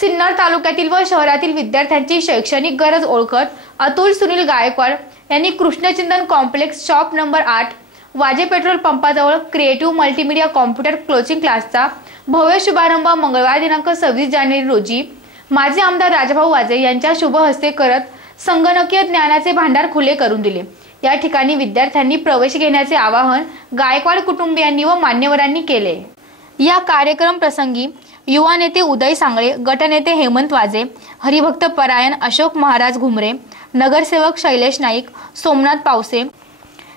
सिन्नर तालुक्यातील व शहरातील विद्यार्थ्यांची शैक्षणिक गरज ओळखत अतुल सुनील गायकवाड यांनी कृष्णचिंतन कॉम्प्लेक्स शॉप नंबर 8 वाजे पेट्रोल पंपाजवळ क्रिएटिव्ह मल्टीमीडिया कॉम्प्युटर कोचिंग क्लासचा भव्य शुभारंभ मंगळवार दिनांक 26 जानेवारी रोजी माजी आमदार राजाभाऊ वाजे यांच्या शुभ हस्ते करत संगणकीय ज्ञानाचे भांडार खुले करून दिले। या ठिकाणी विद्यार्थ्यांनी प्रवेश घेण्याचे आवाहन गायकवाड कुटुंबियांनी व मान्यवरांनी केले। या कार्यक्रम प्रसंगी युवा नेते उदय सांगळे, गटनेते हेमंत वाजे, हरिभक्त परायण अशोक महाराज घुमरे, नगरसेवक शैलेश नाईक, सोमनाथ पावसे,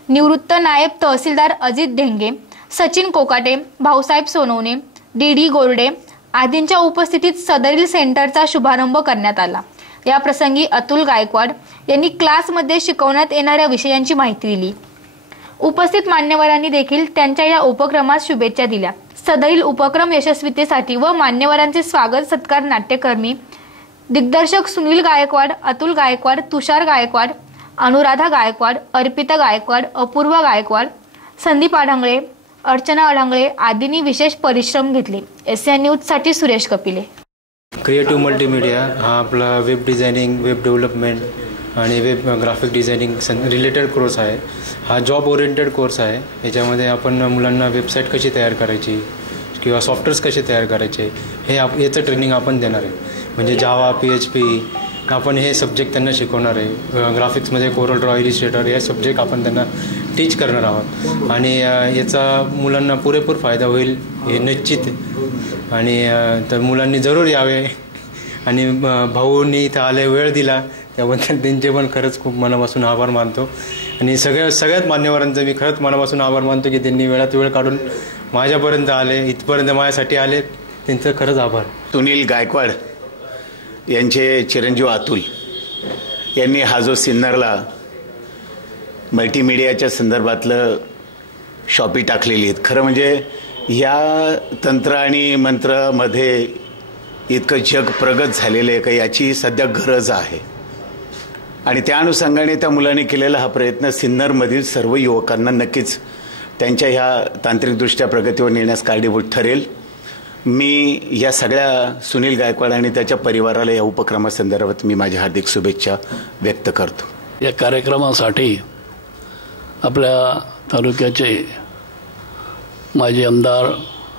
निवृत्त नायब तहसीलदार अजित ढेंगे, सचिन कोकाटे, भाऊसाहेब सोनवणे, डी गोरडे आदींच्या उपस्थितीत सदरील सेंटरचा शुभारंभ करण्यात आला। या प्रसंगी अतुल गायकवाड यांनी क्लासमध्ये शिकवण्यात येणाऱ्या विषयांची माहिती दिली। उपस्थित मान्यवरांनी देखील त्यांच्या या उपक्रमास शुभेच्छा दिल्या। सदरील उपक्रम यशस्वीतेसाठी व मान्यवरांचे स्वागत सत्कार नाट्यकर्मी दिग्दर्शक सुनील गायकवाड, अतुल गायकवाड, तुषार गायकवाड, अनुराधा गायकवाड, अर्पिता गायकवाड, अपूर्वा गायकवाड, संदीप आढंगळे, अर्चना आढंगळे आदींनी विशेष परिश्रम घेतले। एसएन न्यूज साठी सुरेश कपिले। क्रिएटिव्ह मल्टीमीडिया हा आपला वेब डिझायनिंग, वेब डेव्हलपमेंट आणि web graphic designing related course आहे। हा जॉब ओरिएंटेड कोर्स आहे। याच्यामध्ये आपण मुलांना वेबसाईट कशी तयार करायची किंवा सॉफ्टवेअर्स कसे तयार करायचे हे याचं ट्रेनिंग आपण देणार आहे। म्हणजे जावा, PHP आपण हे सब्जेक्ट त्यांना शिकवणार आहे। ग्राफिक्समध्ये कोरल ड्रॉ, इलिस्ट्रेटर हे सब्जेक्ट आपण त्यांना टीच करणार आहोत आणि याचा मुलांना पुरेपूर फायदा होईल हे निश्चित आहे। आणि तर मुलांनी जरूर यावे आणि भाऊंनी इथं आले, वेळ दिला त्याबद्दल त्यांचे पण खरंच खूप मनापासून आभार मानतो। आणि सगळ्यात मान्यवरांचं मी खरंच मनापासून आभार मानतो की त्यांनी वेळात वेळ काढून माझ्यापर्यंत आले, इथपर्यंत माझ्यासाठी आले, त्यांचं खरंच आभार। सुनील गायकवाड यांचे चिरंजीव अतुल यांनी हा जो सिन्नरला मल्टीमीडियाच्या संदर्भातलं शॉपी टाकलेली आहेत। खरं म्हणजे या तंत्र आणि मंत्रामध्ये इतकं जग प्रगत झालेलं आहे का याची सध्या गरज आहे आणि त्या अनुषंगाने त्या मुलांनी केलेला हा प्रयत्न सिन्नरमधील सर्व युवकांना नक्कीच त्यांच्या ह्या तांत्रिकदृष्ट्या प्रगतीवर नेण्यास कारणीभूत ठरेल। मी या सगळ्या सुनील गायकवाड आणि त्याच्या परिवाराला या उपक्रमासंदर्भात मी माझ्या हार्दिक शुभेच्छा व्यक्त करतो। या कार्यक्रमासाठी आपल्या तालुक्याचे माजी आमदार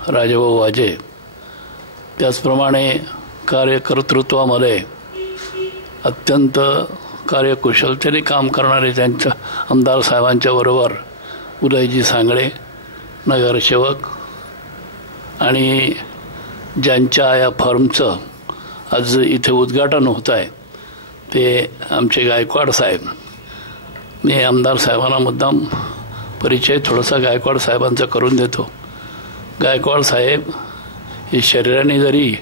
राजाभाऊ वाजे, त्याचप्रमाणे कार्यकर्तृत्वामध्ये अत्यंत कार्यकुशलतेने काम करणारे त्यांच्या आमदार साहेबांच्या बरोबर उदयजी सांगळे, नगरसेवक आणि ज्यांच्या या फर्मचं आज इथे उद्घाटन होत आहे ते आमचे गायकवाड साहेब। मी आमदार साहेबांना मुद्दाम परिचय थोडासा गायकवाड साहेबांचा करून देतो। गायकवाड साहेब हे शरीराने जरी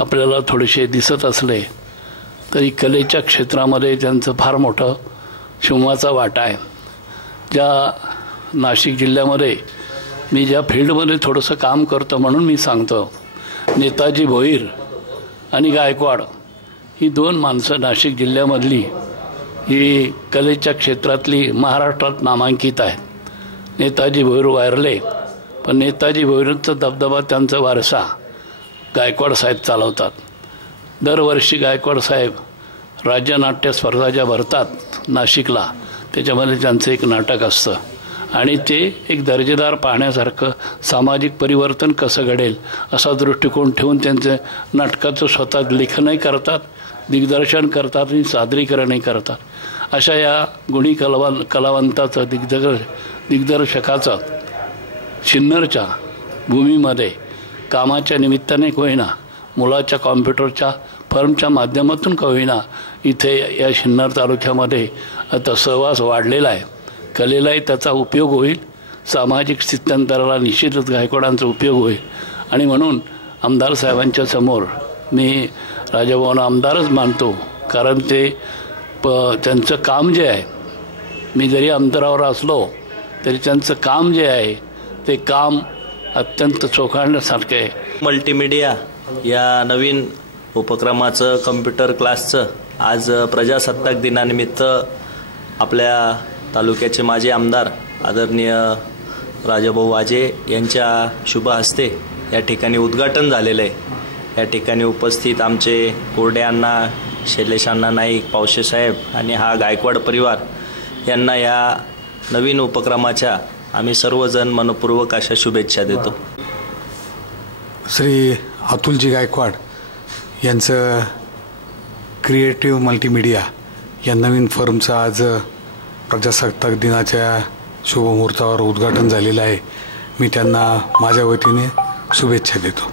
आपल्याला थोडेसे दिसत असले तरी कलेच्या क्षेत्रामध्ये त्यांचं फार मोठं शिवमाचा वाटा आहे। ज्या नाशिक जिल्ह्यामध्ये मी ज्या फील्डमध्ये थोडंसं काम करतो म्हणून मी सांगतो, नेताजी भोईर आणि गायकवाड ही दोन माणसं नाशिक जिल्ह्यामधली ही कलेच्या क्षेत्रातली महाराष्ट्रात नामांकित आहेत। नेताजी भोईर वारले पण नेताजी भोईरचा दबदबा, त्यांचा वारसा गायकवाड साहेब चालवतात। दरवर्षी गायकवाड साहेब राज्यनाट्य स्पर्धा ज्या भरतात नाशिकला, त्याच्यामध्ये त्यांचं एक नाटक असतं आणि ते एक दर्जेदार पाहण्यासारखं सामाजिक परिवर्तन कसं घडेल असा दृष्टिकोन ठेवून त्यांचे नाटकाचं स्वतः लेखनही करतात, दिग्दर्शन करतात आणि सादरीकरणही करतात। अशा या गुणी कलावंताचं दिग्दर्शकाचं सिन्नरच्या भूमीमध्ये कामाच्या निमित्ताने का होईना, मुलाच्या कॉम्प्युटरच्या फर्मच्या माध्यमातून का होईना इथे या सिन्नर तालुक्यामध्ये आता सहवास वाढलेला आहे। कलेलाही त्याचा उपयोग होईल, सामाजिक स्थित्यंतराला निश्चितच गायकवाडांचा उपयोग होईल आणि म्हणून आमदार साहेबांच्या समोर मी राजाभाऊंना आमदारच मानतो। कारण ते त्यांचं काम जे आहे, मी जरी अंतरावर असलो तरी त्यांचं काम जे आहे ते काम अत्यंत चोखाळण्यासारखं आहे। मल्टीमीडिया या नवीन उपक्रमाचं, कम्प्युटर क्लासचं आज प्रजासत्ताक दिनानिमित्त आपल्या तालुक्याचे माजी आमदार आदरणीय राजाभाऊ वाजे यांच्या शुभ हस्ते या ठिकाणी उद्घाटन झालेलं आहे। या ठिकाणी उपस्थित आमचे कोरडे अण्णा, शैलेश अण्णा नाईक, पावशे साहेब आणि हा गायकवाड परिवार यांना या नवीन उपक्रमाच्या आम्ही सर्वजण मनपूर्वक अशा शुभेच्छा देतो. श्री अतुलजी गायकवाड यांचं क्रिएटिव्ह मल्टीमीडिया या नवीन फर्मचं आज प्रजासत्ताक दिनाच्या शुभमुहूर्तावर उद्घाटन झालेलं आहे. मी त्यांना माझ्या वतीने शुभेच्छा देतो.